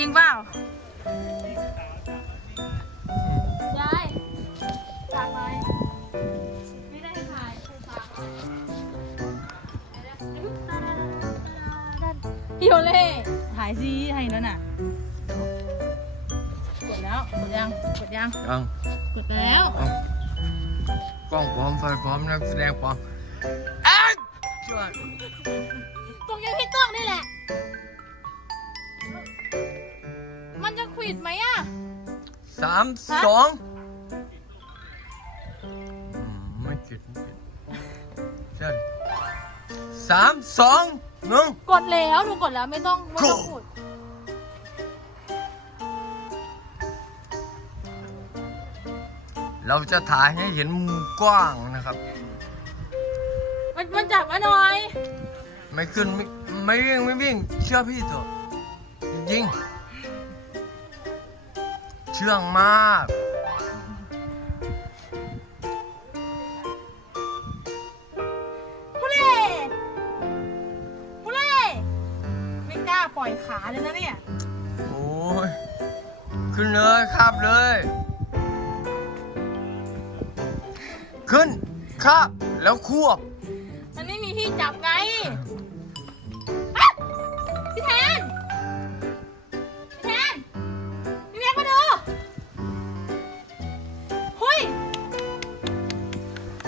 จริงเปล่ายายฝากไหมไม่ได้ให้ถ่ายให้ฝากพี่โอเล่ถ่ายซีให้แล้วน่ะ กดแล้ว กดยัง กดยังยังกดแล้วเอากล้องพร้อมไฟพร้อมนักแสดงพร้อมแอคชั่น ตรงยังพี่ต้องนี่แหละ มันจะขวิดไหมอะสามสองอืมไม่คิดไม่คิดใช่สามสองหนึ่ง กดแล้วหนูกดแล้วไม่ต้องไม่ต้องกดพูดเราจะถ่ายให้เห็นมุมกว้างนะครับ มันมันจับมาหน่อย ไม่ขึ้นไม่ไม่วิ่งไม่วิ่งเชื่อพี่เถอะจริงๆเชื่องมาก พุเล่พุเล่ไม่กล้าปล่อยขาเลยนะเนี่ย โอ้ย ขึ้นเลยคาบเลย ขึ้นคาบแล้วควบ มันไม่มีที่จับไง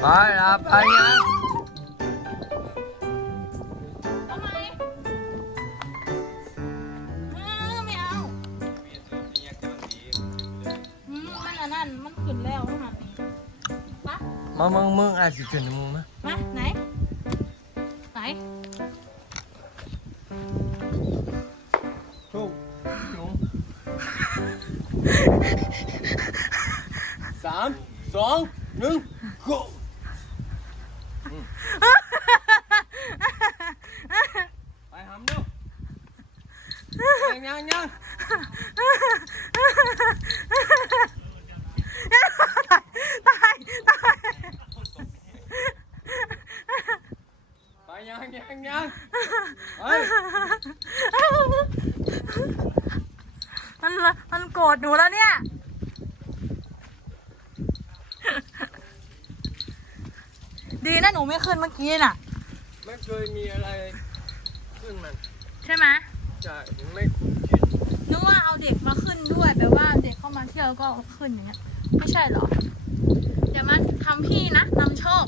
ไปละไปยังทำไมเออไม่เอาอืมมันอันนั้นมันขึ้นแล้วมันหันนี่ปะมามึงมึงอาจจะขึ้นมึงไหมมาไหน ไหน ถูกสามสองหนึ่ง go ไปหำดูยังยังยังตายตายไปยังยังยังไปมันมันโกรธหนูแล้วเนี่ย ดีนะหนูไม่ขึ้นเมื่อกี้น่ะ ไม่เคยมีอะไรขึ้นมันใช่ไหมจะไม่คุ้นชินนึกว่าเอาเด็กมาขึ้นด้วยแปลว่าเด็กเข้ามาเที่ยวแล้วก็เอาขึ้นอย่างเงี้ย ไม่ใช่เหรออย่ามาทำพี่นะนำโชค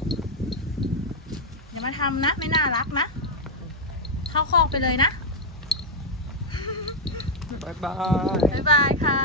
อย่ามาทำนะ ไม่น่ารักนะ เข้าคอกไปเลยนะบายบาย บ๊ายบายค่ะ